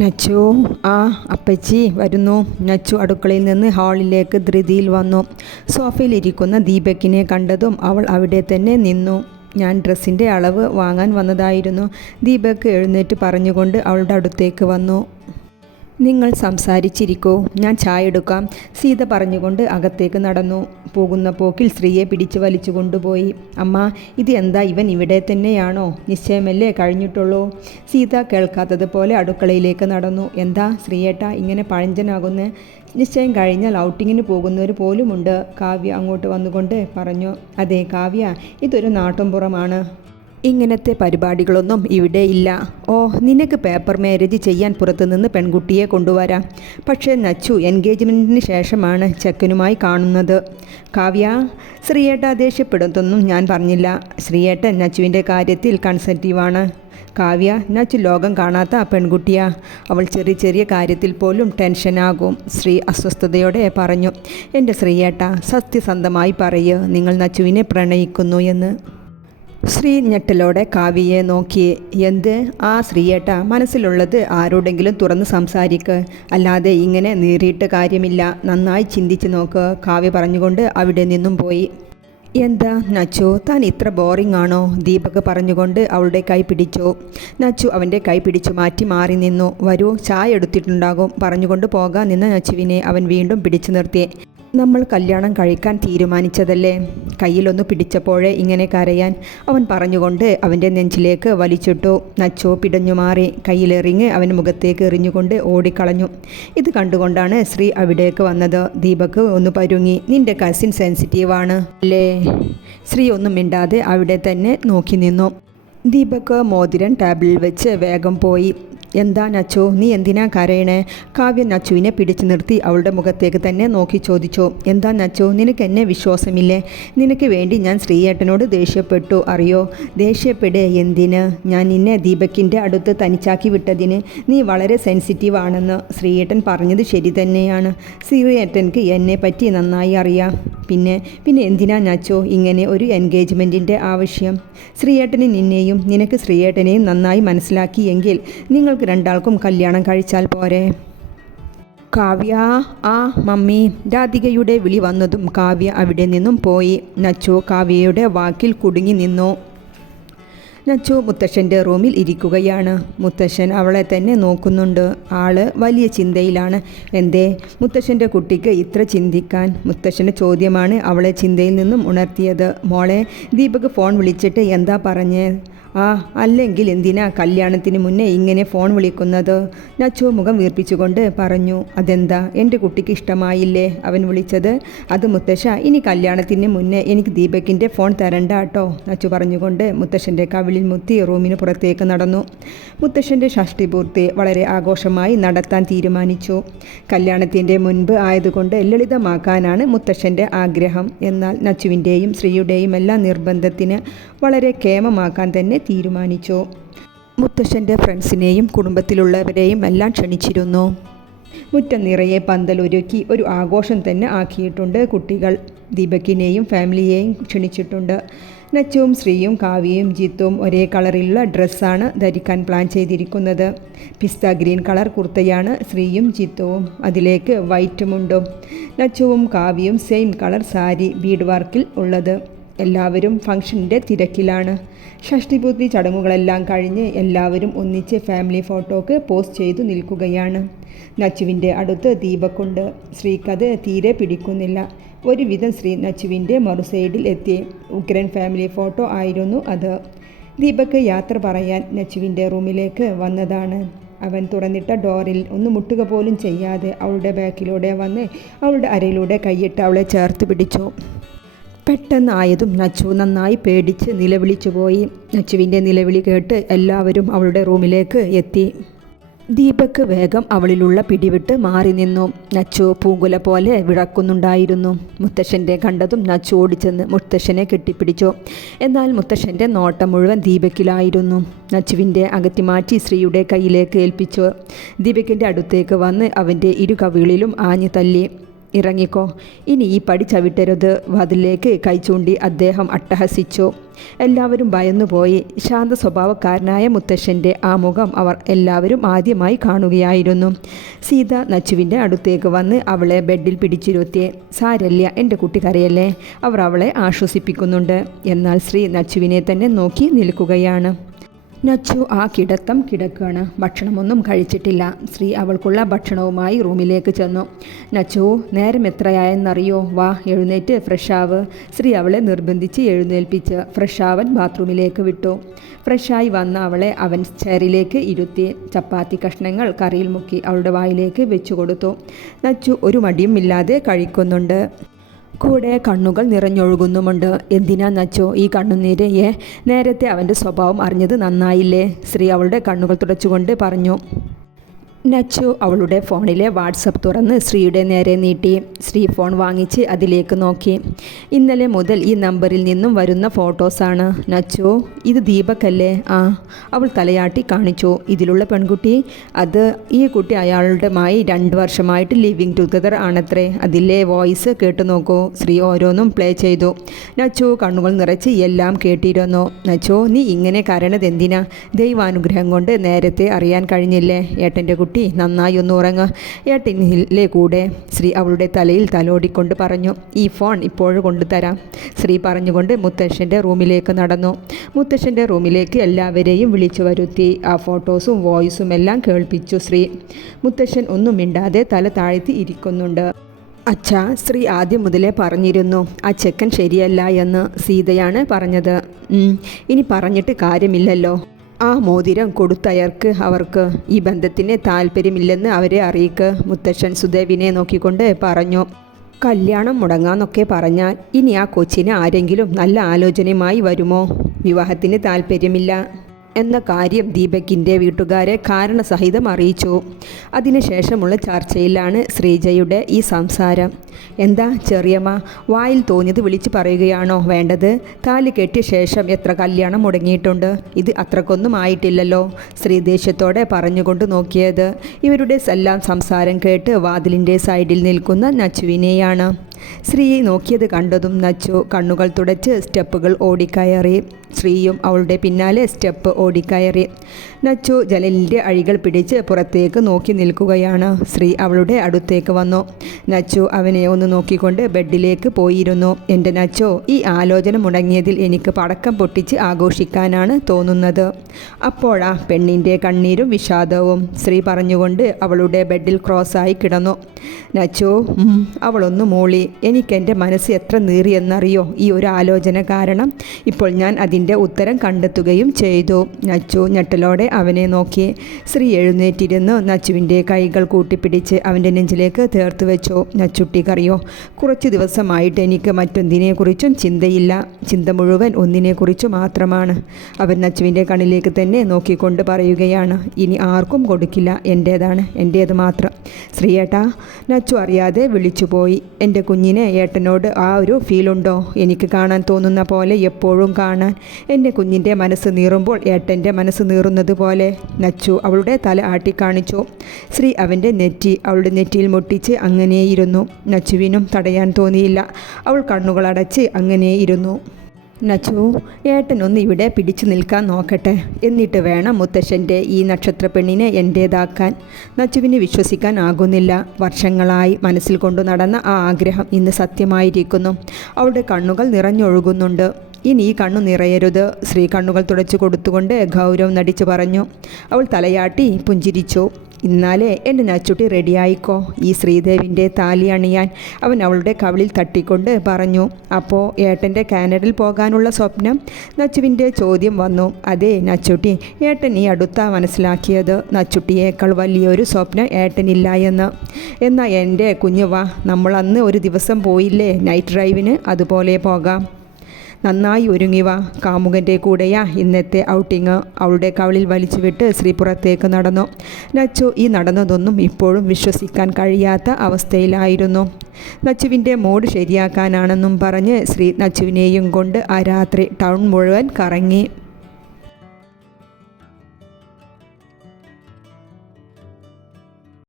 നച്ചു, ആ അപ്പച്ചി വരുന്നു. നച്ചു അടുക്കളയിൽ നിന്ന് ഹാളിലേക്ക് ധൃതിയിൽ വന്നു. സോഫയിലിരിക്കുന്ന ദീപക്കിനെ കണ്ടതും അവൾ അവിടെ തന്നെ നിന്നു. ഞാൻ ഡ്രസ്സിൻ്റെ അളവ് വാങ്ങാൻ വന്നതായിരുന്നു, ദീപക് എഴുന്നേറ്റ് പറഞ്ഞുകൊണ്ട് അവളുടെ അടുത്തേക്ക് വന്നു. നിങ്ങൾ സംസാരിച്ചിരിക്കൂ, ഞാൻ ചായ എടുക്കാം, സീത പറഞ്ഞുകൊണ്ട് അകത്തേക്ക് നടന്നു. പോകുന്ന പോക്കിൽ സ്ത്രീയെ പിടിച്ചു വലിച്ചു കൊണ്ടുപോയി. അമ്മ, ഇത് എന്താ, ഇവൻ ഇവിടെ തന്നെയാണോ? നിശ്ചയമല്ലേ കഴിഞ്ഞിട്ടുള്ളൂ? സീത കേൾക്കാത്തതുപോലെ അടുക്കളയിലേക്ക് നടന്നു. എന്താ ശ്രീയേട്ട ഇങ്ങനെ പഴഞ്ചനാകുന്നത്? നിശ്ചയം കഴിഞ്ഞാൽ ഔട്ടിങ്ങിന് പോകുന്നവർ പോലുമുണ്ട്. കാവ്യ അങ്ങോട്ട് വന്നുകൊണ്ട് പറഞ്ഞു. അതെ കാവ്യ, ഇതൊരു നാട്ടുംപുറമാണ്, ഇങ്ങനത്തെ പരിപാടികളൊന്നും ഇവിടെ ഇല്ല. ഓ, നിനക്ക് പേപ്പർ മാരേജ് ചെയ്യാൻ പുറത്തുനിന്ന് പെൺകുട്ടിയെ കൊണ്ടുവരാം. പക്ഷേ നച്ചു എൻഗേജ്മെൻറ്റിന് ശേഷമാണ് ചെക്കനുമായി കാണുന്നത്. കാവ്യ, ശ്രീയേട്ട ദേഷ്യപ്പെടുത്തൊന്നും ഞാൻ പറഞ്ഞില്ല. ശ്രീയേട്ടൻ നച്ചുവിൻ്റെ കാര്യത്തിൽ കൺസെപ്റ്റീവാണ്. കാവ്യ, നച്ചു ലോകം കാണാത്ത പെൺകുട്ടിയാ, അവൾ ചെറിയ ചെറിയ കാര്യത്തിൽ പോലും ടെൻഷനാകും. ശ്രീ അസ്വസ്ഥതയോടെ പറഞ്ഞു. എൻ്റെ ശ്രീയേട്ട, സത്യസന്ധമായി പറയൂ, നിങ്ങൾ നച്ചുവിനെ പ്രണയിക്കുന്നു എന്ന്. ശ്രീ ഞെട്ടലോടെ കാവ്യയെ നോക്കി. എന്ത്? ആ ശ്രീയേട്ട, മനസ്സിലുള്ളത് ആരോടെങ്കിലും തുറന്ന് സംസാരിക്ക്, അല്ലാതെ ഇങ്ങനെ നീറിയിട്ട് കാര്യമില്ല. നന്നായി ചിന്തിച്ച് നോക്ക്, കാവ്യ പറഞ്ഞുകൊണ്ട് അവിടെ നിന്നും പോയി. എന്താ നച്ചു, താൻ ഇത്ര ബോറിംഗ് ആണോ? ദീപക് പറഞ്ഞുകൊണ്ട് അവളുടെ കൈ പിടിച്ചു. നച്ചു അവൻ്റെ കൈ പിടിച്ചു മാറ്റി മാറി നിന്നു. വരൂ, ചായ എടുത്തിട്ടുണ്ടാകും പറഞ്ഞുകൊണ്ട് പോകാൻ നിന്ന നച്ചുവിനെ അവൻ വീണ്ടും പിടിച്ചു നിർത്തി. നമ്മൾ കല്യാണം കഴിക്കാൻ തീരുമാനിച്ചതല്ലേ? കയ്യിലൊന്ന് പിടിച്ചപ്പോഴേ ഇങ്ങനെ കരയാൻ, അവൻ പറഞ്ഞുകൊണ്ട് അവൻ്റെ നെഞ്ചിലേക്ക് വലിച്ചിട്ടു. നച്ചു പിടഞ്ഞു മാറി. കയ്യിലെറിഞ്ഞ് അവൻ മുഖത്തേക്ക് എറിഞ്ഞുകൊണ്ട് ഓടിക്കളഞ്ഞു. ഇത് കണ്ടുകൊണ്ടാണ് ശ്രീ അവിടേക്ക് വന്നത്. ദീപക് ഒന്ന് പരുങ്ങി. നിന്റെ കസിൻ സെൻസിറ്റീവാണ് അല്ലേ? ശ്രീ ഒന്നും മിണ്ടാതെ അവിടെ തന്നെ നോക്കി നിന്നു. ദീപക് മോതിരം ടേബിളിൽ വെച്ച് വേഗം പോയി. എന്താ നച്ചു, നീ എന്തിനാ കരയണേ? കാവ്യ നച്ചുവിനെ പിടിച്ചു നിർത്തി അവളുടെ മുഖത്തേക്ക് തന്നെ നോക്കി ചോദിച്ചു. എന്താ നച്ചു, നിനക്ക് എന്നെ വിശ്വാസമില്ലേ? നിനക്ക് വേണ്ടി ഞാൻ ശ്രീയേട്ടനോട് ദേഷ്യപ്പെട്ടു, അറിയോ? ദേഷ്യപ്പെടേ എന്തിന്? ഞാൻ നിന്നെ ദീപക്കിൻ്റെ അടുത്ത് തനിച്ചാക്കി വിട്ടതിന്. നീ വളരെ സെൻസിറ്റീവ് ആണെന്ന് ശ്രീയേട്ടൻ പറഞ്ഞത് ശരി തന്നെയാണ്. ശ്രീയേട്ടൻക്ക് എന്നെ പറ്റി നന്നായി അറിയാം. പിന്നെ എന്തിനാ നച്ചു ഇങ്ങനെ ഒരു എൻഗേജ്മെൻറ്റിൻ്റെ ആവശ്യം? ശ്രീയേട്ടന് നിന്നെയും നിനക്ക് ശ്രീയേട്ടനെയും നന്നായി മനസ്സിലാക്കിയെങ്കിൽ നിങ്ങൾക്ക് രണ്ടാൾക്കും കല്യാണം കഴിച്ചാൽ പോരെ? കാവ്യ, ആ മമ്മി. രാധികയുടെ വിളി വന്നതും കാവ്യ അവിടെ നിന്നും പോയി. നച്ചു കാവ്യയുടെ വാക്കിൽ കുടുങ്ങി നിന്നു. നച്ചു മുത്തശ്ശൻ്റെ റൂമിൽ ഇരിക്കുകയാണ്. മുത്തശ്ശൻ അവളെ തന്നെ നോക്കുന്നുണ്ട്. ആള് വലിയ ചിന്തയിലാണ്. എന്തേ മുത്തശ്ശൻ്റെ കുട്ടിക്ക് ഇത്ര ചിന്തിക്കാൻ? മുത്തശ്ശൻ്റെ ചോദ്യമാണ് അവളെ ചിന്തയിൽ നിന്നും ഉണർത്തിയത്. മോളെ, ദീപക് ഫോൺ വിളിച്ചിട്ട് എന്താ പറഞ്ഞേ? ആ, അല്ലെങ്കിൽ എന്തിനാ കല്യാണത്തിന് മുന്നേ ഇങ്ങനെ ഫോൺ വിളിക്കുന്നത്? നച്ചു മുഖം വീർപ്പിച്ചുകൊണ്ട് പറഞ്ഞു. അതെന്താ, എൻ്റെ കുട്ടിക്ക് ഇഷ്ടമായില്ലേ അവൻ വിളിച്ചത്? അത് മുത്തശ്ശ, ഇനി കല്യാണത്തിന് മുന്നേ എനിക്ക് ദീപകിൻ്റെ ഫോൺ തരണ്ട കേട്ടോ, നച്ചു പറഞ്ഞുകൊണ്ട് മുത്തശ്ശൻ്റെ കവിളിൽ മുത്തി റൂമിന് പുറത്തേക്ക് നടന്നു. മുത്തശ്ശൻ്റെ ഷഷ്ടിപൂർത്തി വളരെ ആഘോഷമായി നടത്താൻ തീരുമാനിച്ചു. കല്യാണത്തിൻ്റെ മുൻപ് ആയതുകൊണ്ട് ലളിതമാക്കാനാണ് മുത്തശ്ശൻ്റെ ആഗ്രഹം. എന്നാൽ നച്ചുവിൻ്റെയും ശ്രീയുടെയും എല്ലാ നിർബന്ധത്തിന് വളരെ കേമമാക്കാൻ തന്നെ തീരുമാനിച്ചു. മുത്തശ്ശൻ്റെ ഫ്രണ്ട്സിനെയും കുടുംബത്തിലുള്ളവരെയും എല്ലാം ക്ഷണിച്ചിരുന്നു. മുറ്റം നിറയെ പന്തലൊരുക്കി ഒരു ആഘോഷം തന്നെ ആക്കിയിട്ടുണ്ട് കുട്ടികൾ. ദീപകിനെയും ഫാമിലിയെയും ക്ഷണിച്ചിട്ടുണ്ട്. നച്ചുവും ശ്രീയും കാവ്യയും ജിത്തും ഒരേ കളറിലുള്ള ഡ്രസ്സാണ് ധരിക്കാൻ പ്ലാൻ ചെയ്തിരിക്കുന്നത്. പിസ്ത ഗ്രീൻ കളർ കുർത്തയാണ് ശ്രീയും ജിത്തുവും, അതിലേക്ക് വൈറ്റ് മുണ്ടും. നച്ചുവും കാവ്യയും സെയിം കളർ സാരി ബീഡ് വർക്കിൽ ഉള്ളത്. എല്ലാവരും ഫംഗ്ഷൻ്റെ തിരക്കിലാണ്. ഷഷ്ടിപൂർത്തി ചടങ്ങുകളെല്ലാം കഴിഞ്ഞ് എല്ലാവരും ഒന്നിച്ച് ഫാമിലി ഫോട്ടോക്ക് പോസ്റ്റ് ചെയ്തു നിൽക്കുകയാണ്. നച്ചുവിൻ്റെ അടുത്ത് ദീപക്കുണ്ട്. ശ്രീക്കത് തീരെ പിടിക്കുന്നില്ല. ഒരുവിധം ശ്രീ നച്ചുവിൻ്റെ മറുസൈഡിൽ എത്തി. ഉഗ്രൻ ഫാമിലി ഫോട്ടോ ആയിരുന്നു അത്. ദീപക് യാത്ര പറയാൻ നച്ചുവിൻ്റെ റൂമിലേക്ക് വന്നതാണ്. അവൻ തുറന്നിട്ട ഡോറിൽ ഒന്ന് മുട്ടുക പോലും ചെയ്യാതെ അവളുടെ ബാക്കിലൂടെ വന്ന് അവളുടെ അരയിലൂടെ കൈയിട്ട് അവളെ ചേർത്ത് പിടിച്ചു. പെട്ടെന്നായതും നച്ചു നന്നായി പേടിച്ച് നിലവിളിച്ചു പോയി. നച്ചുവിൻ്റെ നിലവിളി കേട്ട് എല്ലാവരും അവളുടെ റൂമിലേക്ക് എത്തി. ദീപക് വേഗം അവളിലുള്ള പിടിവിട്ട് മാറി നിന്നു. നച്ചു പൂങ്കുല പോലെ വിളക്കുന്നുണ്ടായിരുന്നു. മുത്തശ്ശൻ്റെ കണ്ടതും നച്ചു ഓടിച്ചെന്ന് മുത്തശ്ശനെ കെട്ടിപ്പിടിച്ചു. എന്നാൽ മുത്തശ്ശൻ്റെ നോട്ടം മുഴുവൻ ദീപക്കിലായിരുന്നു. നച്ചുവിൻ്റെ അകത്തി മാറ്റി ശ്രീയുടെ കയ്യിലേക്ക് ഏൽപ്പിച്ചു. ദീപകിൻ്റെ അടുത്തേക്ക് വന്ന് അവൻ്റെ ഇരു കവിളിലും ആഞ്ഞു തല്ലി. ഇറങ്ങിക്കോ, ഇനി ഈ പടി ചവിട്ടരുത്. വാതിലേക്ക് കൈ ചൂണ്ടി അദ്ദേഹം അട്ടഹസിച്ചു. എല്ലാവരും ഭയന്നുപോയി. ശാന്ത സ്വഭാവക്കാരനായ മുത്തശ്ശൻ്റെ ആ മുഖം അവർ എല്ലാവരും ആദ്യമായി കാണുകയായിരുന്നു. സീത നച്ചുവിൻ്റെ അടുത്തേക്ക് വന്ന് അവളെ ബെഡിൽ പിടിച്ചിരുത്തി. സാരല്ല, എൻ്റെ കുട്ടി കരയല്ലേ, അവർ അവളെ ആശ്വസിപ്പിക്കുന്നുണ്ട്. എന്നാൽ ശ്രീ നച്ചുവിനെ തന്നെ നോക്കി നിൽക്കുകയാണ്. നച്ചു ആ കിടത്തം കിടക്കുകയാണ്. ഭക്ഷണമൊന്നും കഴിച്ചിട്ടില്ല. ശ്രീ അവൾക്കുള്ള ഭക്ഷണവുമായി റൂമിലേക്ക് ചെന്നു. നച്ചു, നേരം എത്രയായെന്നറിയോ? വാ, എഴുന്നേറ്റ് ഫ്രഷാവ്. ശ്രീ അവളെ നിർബന്ധിച്ച് എഴുന്നേൽപ്പിച്ച് ഫ്രഷാവൻ ബാത്റൂമിലേക്ക് വിട്ടു. ഫ്രഷായി വന്ന അവളെ അവൻ ചെയറിലേക്ക് ഇരുത്തി. ചപ്പാത്തി കഷ്ണങ്ങൾ കറിയിൽ മുക്കി അവളുടെ വായിലേക്ക് വെച്ചു കൊടുത്തു. നച്ചു ഒരു മടിയും ഇല്ലാതെ കഴിക്കുന്നുണ്ട്. കൂടെ കണ്ണുകൾ നിറഞ്ഞൊഴുകുന്നുമുണ്ട്. എന്തിനാ നച്ചോ ഈ കണ്ണുനീര്? നേരത്തെ അവൻ്റെ സ്വഭാവം അറിഞ്ഞത് നന്നായില്ലേ? ശ്രീ അവളുടെ കണ്ണുകൾ തുടച്ചുകൊണ്ട് പറഞ്ഞു. നച്ചു അവളുടെ ഫോണിലെ വാട്സപ്പ് തുറന്ന് ശ്രീയുടെ നേരെ നീട്ടി. ശ്രീ ഫോൺ വാങ്ങിച്ച് അതിലേക്ക് നോക്കി. ഇന്നലെ മുതൽ ഈ നമ്പറിൽ നിന്നും വരുന്ന ഫോട്ടോസാണ്. നച്ചു, ഇത് ദീപകല്ലേ? ആ. അവൾ തലയാട്ടി കാണിച്ചു. ഇതിലുള്ള പെൺകുട്ടി? അത് ഈ കുട്ടി അയാളുടെമായി 2 വർഷമായിട്ട് ലിവിങ് ടുഗദർ ആണത്രേ. അതിലെ വോയിസ് കേട്ടു നോക്കൂ. ശ്രീ ഓരോന്നും പ്ലേ ചെയ്തു. നച്ചു കണ്ണുകൾ നിറച്ച് എല്ലാം കേട്ടിരുന്നു. നച്ചു, നീ ഇങ്ങനെ കരഞ്ഞതെന്തിനാ? ദൈവാനുഗ്രഹം കൊണ്ട് നേരത്തെ അറിയാൻ കഴിഞ്ഞില്ലേ? ഏട്ടൻ്റെ കുട്ടി നന്നായി ഒന്ന് ഉറങ്ങ്. ഏട്ടനിലെ കൂടെ. ശ്രീ അവളുടെ തലയിൽ തലോടിക്കൊണ്ട് പറഞ്ഞു. ഈ ഫോൺ ഇപ്പോഴും കൊണ്ടുതരാം. ശ്രീ പറഞ്ഞുകൊണ്ട് മുത്തശ്ശൻ്റെ റൂമിലേക്ക് നടന്നു. മുത്തശ്ശൻ്റെ റൂമിലേക്ക് എല്ലാവരെയും വിളിച്ചു വരുത്തി. ആ ഫോട്ടോസും വോയിസും എല്ലാം കേൾപ്പിച്ചു ശ്രീ. മുത്തശ്ശൻ ഒന്നും മിണ്ടാതെ തല താഴ്ത്തി ഇരിക്കുന്നുണ്ട്. അച്ഛാ, ശ്രീ ആദ്യം മുതലേ പറഞ്ഞിരുന്നു ആ ചെക്കൻ ശരിയല്ല എന്ന്. സീതയാണ് പറഞ്ഞത്. ഇനി പറഞ്ഞിട്ട് കാര്യമില്ലല്ലോ. ആ മോതിരം കൊടുത്തയർക്ക്. അവർക്ക് ഈ ബന്ധത്തിന് താല്പര്യമില്ലെന്ന് അവരെ അറിയിക്ക്. മുത്തശ്ശൻ സുദേവിനെ നോക്കിക്കൊണ്ട് പറഞ്ഞു. കല്യാണം മുടങ്ങാന്നൊക്കെ പറഞ്ഞാൽ ഇനി ആ കൊച്ചിന് ആരെങ്കിലും നല്ല ആലോചനയുമായി വരുമോ? വിവാഹത്തിന് താല്പര്യമില്ല എന്ന കാര്യം ദീപകിൻ്റെ വീട്ടുകാരെ കാരണസഹിതം അറിയിച്ചു. അതിനുശേഷമുള്ള ചർച്ചയിലാണ് ശ്രീജയുടെ ഈ സംസാരം. എന്താ ചെറിയമ്മ, വായിൽ തോന്നിയത് വിളിച്ചു പറയുകയാണോ വേണ്ടത്? താലി കെട്ടിയ ശേഷം എത്ര കല്യാണം മുടങ്ങിയിട്ടുണ്ട്? ഇത് അത്രക്കൊന്നും ആയിട്ടില്ലല്ലോ. ശ്രീ ദേഷ്യത്തോടെ പറഞ്ഞുകൊണ്ട് നോക്കിയത് ഇവരുടെ എല്ലാം സംസാരം കേട്ട് വാതിലിൻ്റെ സൈഡിൽ നിൽക്കുന്ന നച്ചുവിനെയാണ്. ശ്രീയെ നോക്കിയത് കണ്ടതും നച്ചു കണ്ണുകൾ തുടച്ച് സ്റ്റെപ്പുകൾ ഓടിക്കയറി. ശ്രീയും അവളുടെ പിന്നാലെ സ്റ്റെപ്പ് ഓടിക്കയറി. നച്ചു ജനലിൻ്റെ അഴികൾ പിടിച്ച് പുറത്തേക്ക് നോക്കി നിൽക്കുകയാണ്. ശ്രീ അവളുടെ അടുത്തേക്ക് വന്നു. നച്ചു അവനെ ഒന്ന് നോക്കിക്കൊണ്ട് ബെഡിലേക്ക് പോയിരുന്നു. എൻ്റെ നച്ചു, ഈ ആലോചന മുടങ്ങിയതിൽ എനിക്ക് പടക്കം പൊട്ടിച്ച് ആഘോഷിക്കാനാണ് തോന്നുന്നത്. അപ്പോഴാ പെണ്ണിൻ്റെ കണ്ണീരും വിഷാദവും. ശ്രീ പറഞ്ഞുകൊണ്ട് അവളുടെ ബെഡിൽ ക്രോസായി കിടന്നു. നച്ചു, അവളൊന്ന് മൂളി. എനിക്കെൻ്റെ മനസ്സ് എത്ര നീറിയെന്നറിയോ ഈ ഒരു ആലോചന കാരണം. ഇപ്പോൾ ഞാൻ അതിൻ്റെ ഉത്തരം കണ്ടെത്തുകയും ചെയ്തു. നച്ചു ഞെട്ടലോടെ അവനെ നോക്കി. ശ്രീ എഴുന്നേറ്റിരുന്ന് നച്ചുവിൻ്റെ കൈകൾ കൂട്ടിപ്പിടിച്ച് അവൻ്റെ നെഞ്ചിലേക്ക് ചേർത്ത് വെച്ചു. നച്ചുട്ടിക്കറിയോ, കുറച്ച് ദിവസമായിട്ട് എനിക്ക് മറ്റൊന്നിനെക്കുറിച്ചും ചിന്തയില്ല. ചിന്ത മുഴുവൻ ഒന്നിനെക്കുറിച്ച് മാത്രമാണ്. അവൻ നച്ചുവിൻ്റെ കണ്ണിലേക്ക് തന്നെ നോക്കിക്കൊണ്ട് പറയുകയാണ്. ഇനി ആർക്കും കൊടുക്കില്ല, എൻ്റേതാണ്, എൻ്റേത് മാത്രം. ശ്രീയേട്ടാ, നച്ചു അറിയാതെ വിളിച്ചുപോയി. എൻ്റെ കുഞ്ഞിനെ ഏട്ടനോട് ആ ഒരു ഫീലുണ്ടോ? എനിക്ക് കാണാൻ തോന്നുന്ന പോലെ എപ്പോഴും കാണാൻ. എൻ്റെ കുഞ്ഞിൻ്റെ മനസ്സ് നീറുമ്പോൾ ഏട്ടൻ്റെ മനസ്സ് നീറുന്നത് പോലെ. നച്ചു അവളുടെ തല ആട്ടിക്കാണിച്ചു. ശ്രീ അവളുടെ നെറ്റിയിൽ മുട്ടിച്ച് അങ്ങനെയിരുന്നു. നച്ചുവിനും തടയാൻ തോന്നിയില്ല. അവൾ കണ്ണുകളടച്ച് അങ്ങനെയിരുന്നു. നച്ചു, ഏട്ടനൊന്ന് ഇവിടെ പിടിച്ചു നിൽക്കാൻ നോക്കട്ടെ, എന്നിട്ട് വേണം മുത്തശ്ശൻ്റെ ഈ നക്ഷത്ര പെണ്ണിനെ എൻ്റേതാക്കാൻ. നച്ചുവിന് വിശ്വസിക്കാൻ ആകുന്നില്ല. വർഷങ്ങളായി മനസ്സിൽ കൊണ്ടു നടന്ന ആ ആഗ്രഹം ഇന്ന് സത്യമായിരിക്കുന്നു. അവളുടെ കണ്ണുകൾ നിറഞ്ഞൊഴുകുന്നുണ്ട്. ഇനി ഈ കണ്ണു നിറയരുത്. ശ്രീ കണ്ണുകൾ തുടച്ചു കൊടുത്തുകൊണ്ട് ഗൗരവം നടിച്ചു പറഞ്ഞു. അവൾ തലയാട്ടി പുഞ്ചിരിച്ചു. ഇന്നാലെ എൻ്റെ നച്ചുട്ടി റെഡിയായിക്കോ ഈ ശ്രീദേവിൻ്റെ താലി അണിയാൻ. അവൻ അവളുടെ കവിളിൽ തട്ടിക്കൊണ്ട് പറഞ്ഞു. അപ്പോൾ ഏട്ടൻ്റെ കാനഡയിൽ പോകാനുള്ള സ്വപ്നം? നച്ചുവിൻ്റെ ചോദ്യം വന്നു. അതെ നച്ചുട്ടി, ഏട്ടൻ ഈ അടുത്താ മനസ്സിലാക്കിയത് നച്ചുട്ടിയേക്കാൾ വലിയൊരു സ്വപ്നം ഏട്ടനില്ല എന്ന്. എന്നാൽ എൻ്റെ കുഞ്ഞു വാ, നമ്മൾ അന്ന് ഒരു ദിവസം പോയില്ലേ നൈറ്റ് ഡ്രൈവിന്, അതുപോലെ പോകാം. നന്നായി ഒരുങ്ങിവാ. കാമുകൻ്റെ കൂടെയാ ഇന്നത്തെ ഔട്ടിങ്. അവളുടെ കവിളിൽ വലിച്ചുവിട്ട് ശ്രീ പുറത്തേക്ക് നടന്നു. നച്ചു ഈ നടന്നതൊന്നും ഇപ്പോഴും വിശ്വസിക്കാൻ കഴിയാത്ത അവസ്ഥയിലായിരുന്നു. നച്ചുവിൻ്റെ മൂഡ് ശരിയാക്കാനാണെന്നും പറഞ്ഞ് ശ്രീ നച്ചുവിനെയും കൊണ്ട് ആ രാത്രി ടൗൺ മുഴുവൻ കറങ്ങി.